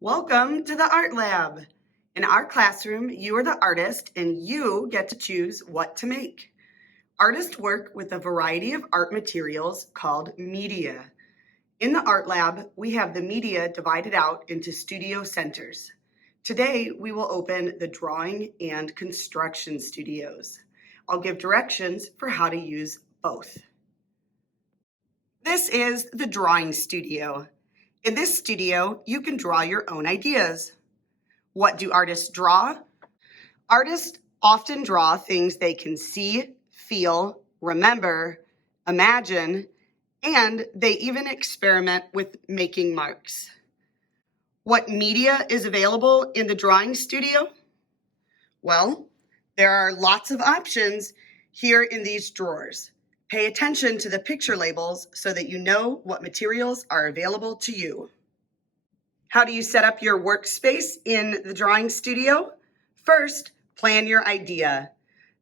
Welcome to the Art Lab. In our classroom, you are the artist and you get to choose what to make. Artists work with a variety of art materials called media. In the Art Lab, we have the media divided out into studio centers. Today, we will open the drawing and construction studios. I'll give directions for how to use both. This is the drawing studio. In this studio, you can draw your own ideas. What do artists draw? Artists often draw things they can see, feel, remember, imagine, and they even experiment with making marks. What media is available in the drawing studio? Well, there are lots of options here in these drawers. Pay attention to the picture labels so that you know what materials are available to you. How do you set up your workspace in the drawing studio? First, plan your idea.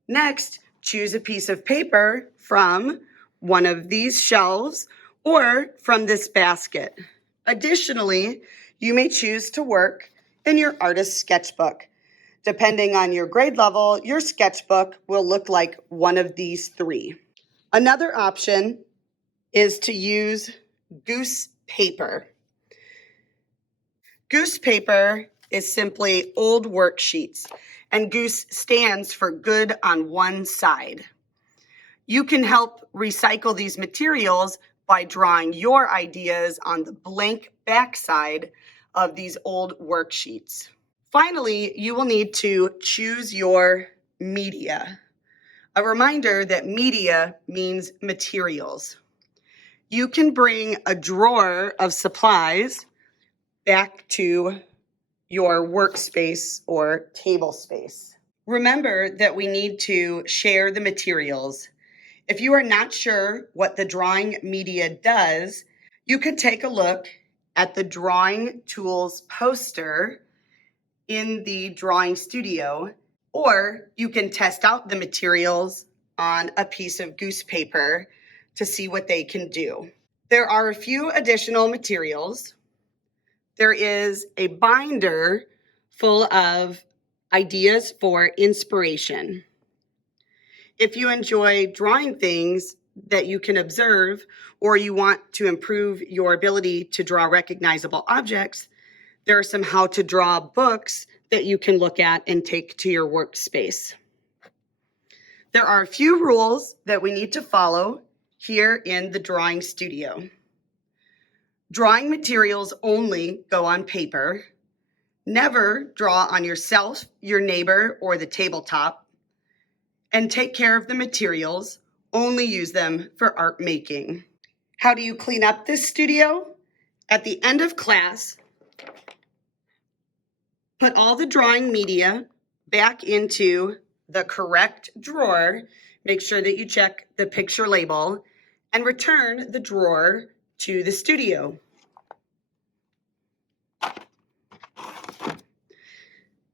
Next, choose a piece of paper from one of these shelves or from this basket. Additionally, you may choose to work in your artist's sketchbook. Depending on your grade level, your sketchbook will look like one of these three. Another option is to use goose paper. Goose paper is simply old worksheets, and goose stands for good on one side. You can help recycle these materials by drawing your ideas on the blank backside of these old worksheets. Finally, you will need to choose your media. A reminder that media means materials. You can bring a drawer of supplies back to your workspace or table space. Remember that we need to share the materials. If you are not sure what the drawing media does, you can take a look at the drawing tools poster in the drawing studio, or you can test out the materials on a piece of goose paper to see what they can do. There are a few additional materials. There is a binder full of ideas for inspiration. If you enjoy drawing things that you can observe, or you want to improve your ability to draw recognizable objects, there are some how to draw books that you can look at and take to your workspace. There are a few rules that we need to follow here in the drawing studio. Drawing materials only go on paper. Never draw on yourself, your neighbor, or the tabletop. And take care of the materials. Only use them for art making. How do you clean up this studio? At the end of class, put all the drawing media back into the correct drawer. Make sure that you check the picture label and return the drawer to the studio.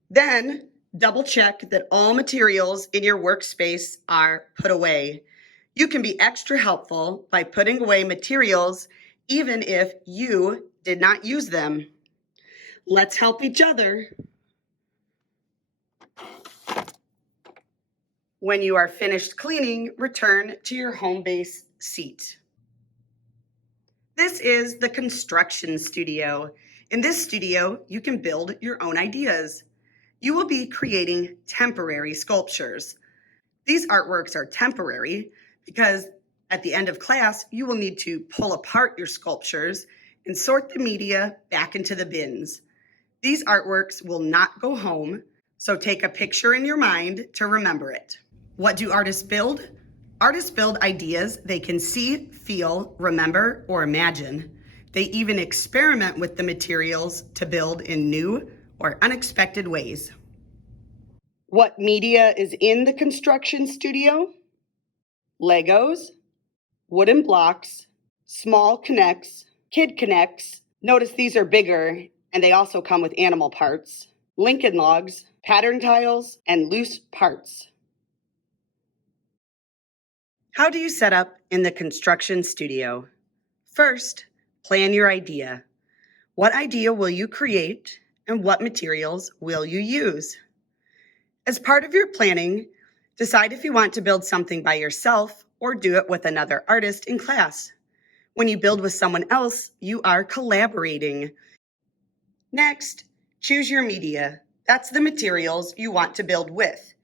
Then double check that all materials in your workspace are put away. You can be extra helpful by putting away materials even if you did not use them. Let's help each other. When you are finished cleaning, return to your home base seat. This is the construction studio. In this studio, you can build your own ideas. You will be creating temporary sculptures. These artworks are temporary because at the end of class, you will need to pull apart your sculptures and sort the media back into the bins. These artworks will not go home, so take a picture in your mind to remember it. What do artists build? Artists build ideas they can see, feel, remember, or imagine. They even experiment with the materials to build in new or unexpected ways. What media is in the construction studio? Legos, wooden blocks, small connects, kid connects. Notice these are bigger and they also come with animal parts. Lincoln logs, pattern tiles, and loose parts. How do you set up in the construction studio? First, plan your idea. What idea will you create and what materials will you use? As part of your planning, decide if you want to build something by yourself or do it with another artist in class. When you build with someone else, you are collaborating. Next, choose your media. That's the materials you want to build with.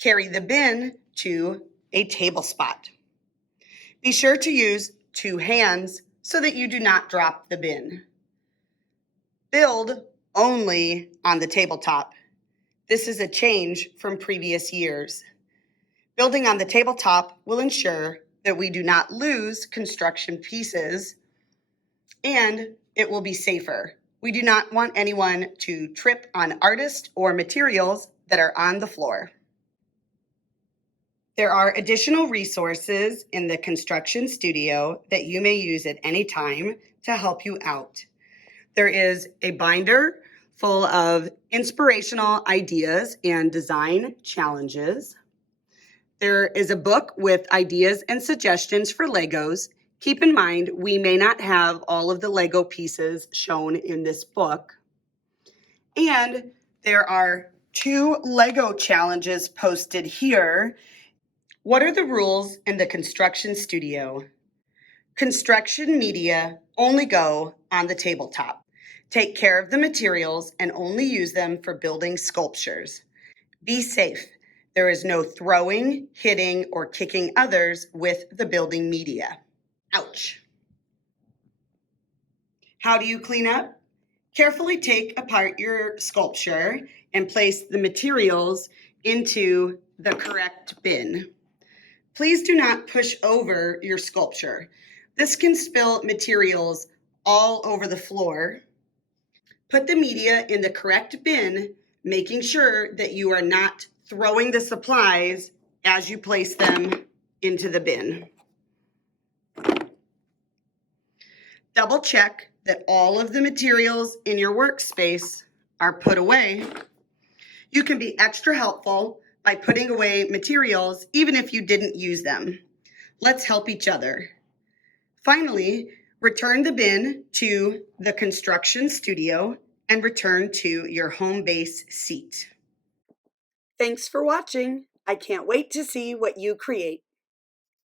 Carry the bin to a table spot. Be sure to use 2 hands so that you do not drop the bin. Build only on the tabletop. This is a change from previous years. Building on the tabletop will ensure that we do not lose construction pieces, and it will be safer. We do not want anyone to trip on artists or materials that are on the floor. There are additional resources in the construction studio that you may use at any time to help you out. There is a binder full of inspirational ideas and design challenges. There is a book with ideas and suggestions for Legos. Keep in mind, we may not have all of the Lego pieces shown in this book. And there are 2 Lego challenges posted here. What are the rules in the construction studio? Construction media only go on the tabletop. Take care of the materials and only use them for building sculptures. Be safe. There is no throwing, hitting, or kicking others with the building media. Ouch. How do you clean up? Carefully take apart your sculpture and place the materials into the correct bin. Please do not push over your sculpture. This can spill materials all over the floor. Put the media in the correct bin, making sure that you are not throwing the supplies as you place them into the bin. Double check that all of the materials in your workspace are put away. You can be extra helpful by putting away materials even if you didn't use them. Let's help each other. Finally, return the bin to the construction studio and return to your home base seat. Thanks for watching. I can't wait to see what you create.